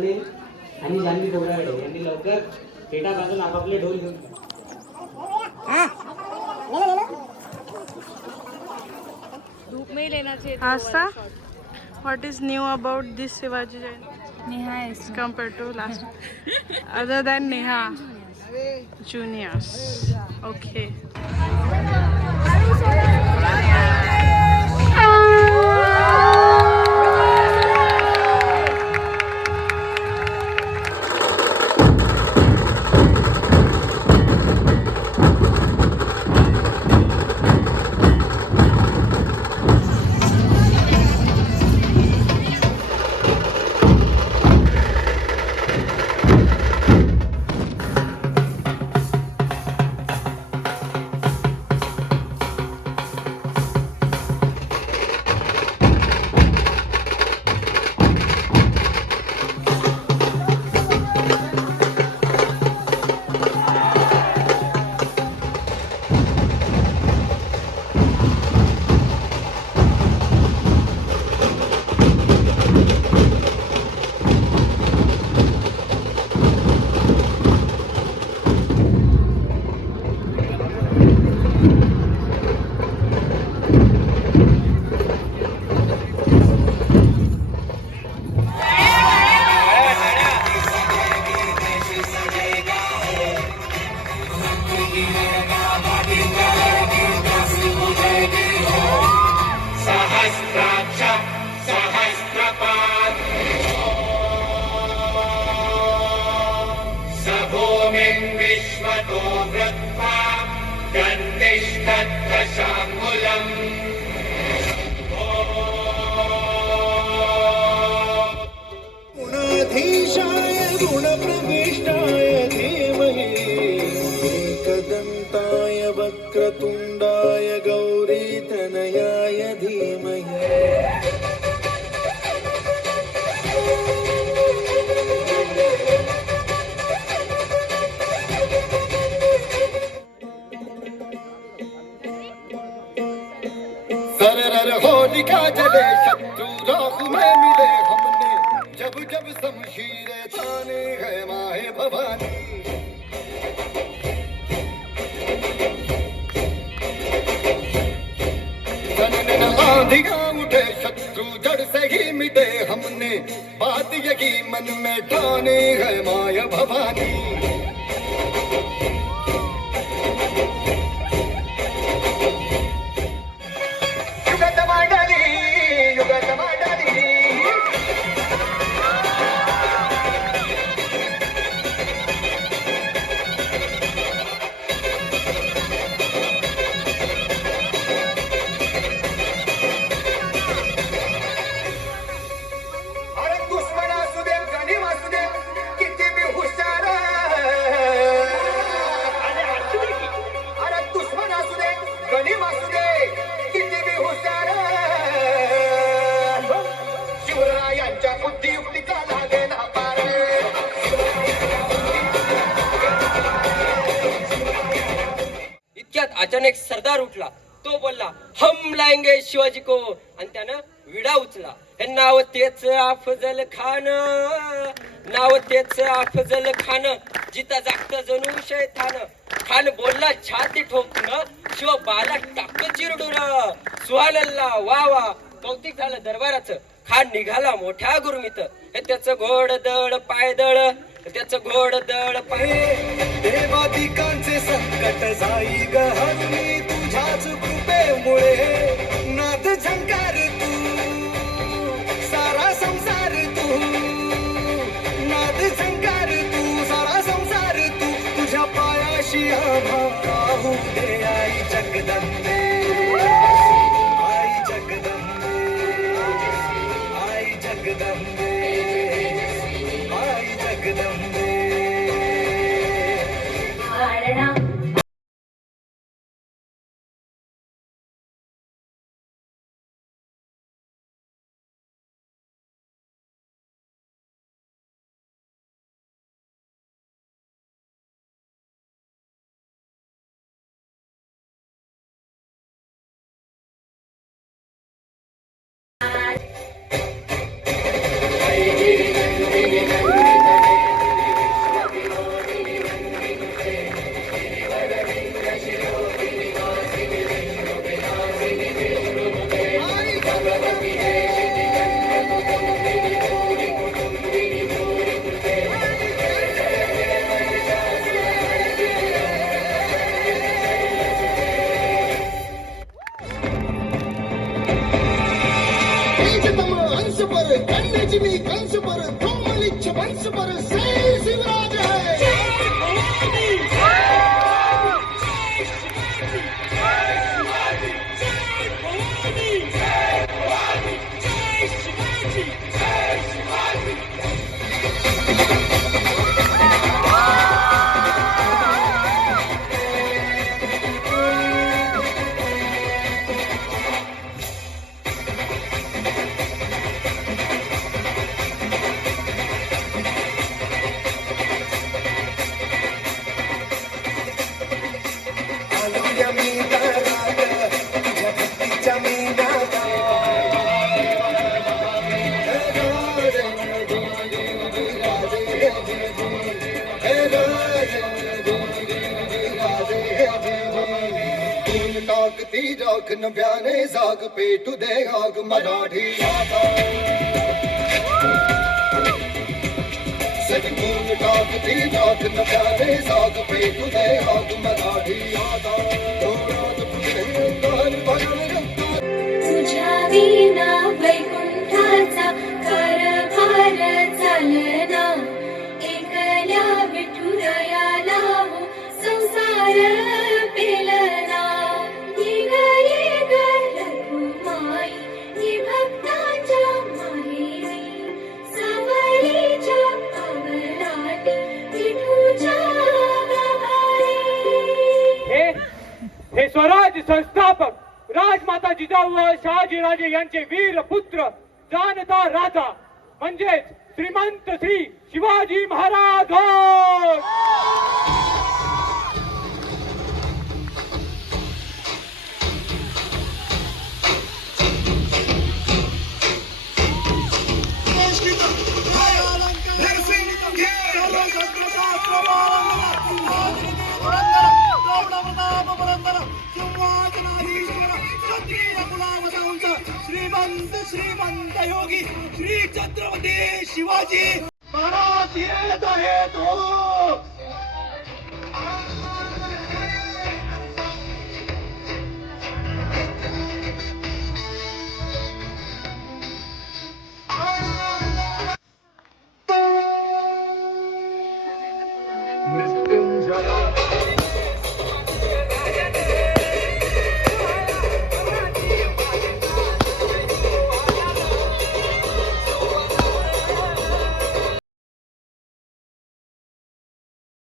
अनिल आणि जान्हवी बोराडे यांनी लवकर पेटा बांधून आपापले ढोल घेऊन धूप में ही लेना चाहिए। Asta, what is new about this Shivaji Jayanti Neha is compared to last? Other than Neha, juniors. Okay. एकदन्ताय वक्रतुण्डाय गौरीतनयाय धीमहि सरर होलिका जले शत्रु राख में मिले हमने जब जब शमशीरें ताने है माहे भवानी आंधियां उठे शत्रु जड़ से ही मिटे हमने बात यही मन में ठाने है माया भवानी अचानक सरदार उठला तो बोलला हम लाएंगे शिवाजी को आणि त्यानं विडा उचला हे नाव तेच अफजल खान नाव तेच अफजल खान जिता जागत जणू शैतान खान बोलला छाती ठोकून शिव बाला टाकतो चिरडून सुहानल्ला वा वा कौतिक झालं दरबाराचं खान निघाला मोठ्या गुरमीत हे त्याचं घोड दळ पायदळ त्याचं घोड दळ पाय देवादिकांचे संकट जाई गहनी तुझ्याच कृपेमुळे नाद झंकार तू सारा संसार तू नाद झंकार तू सारा संसार तू तुझ्या पायाशी आभा राहू दे आई जगदंबे आई जगदंबे आई जगदंबे आई जगदंबे वंश पर से शिवराज है। टाकती राख नव्याने जाग पेटू दे आग मराठी आता सजून टाकती राख नव्याने जाग पेटू दे आग मराठी आता डोळ्यात पुढे कान भरून तुझ्या विना वैकुंठाचा कारभार चालना एकल्या विठुरायाला संसार पेलना रघुमाई ही भक्ताच्या माहेरी सावलीच्या पावलाटी विठूच्या गाभारी. हे स्वराज संस्थापक राजमाता जिजाऊ व शहाजीराजे यांचे वीर पुत्र जाणता राजा म्हणजेच श्रीमंत श्री शिवाजी महाराज. श्रीमंत योगी श्री छत्रपती शिवाजी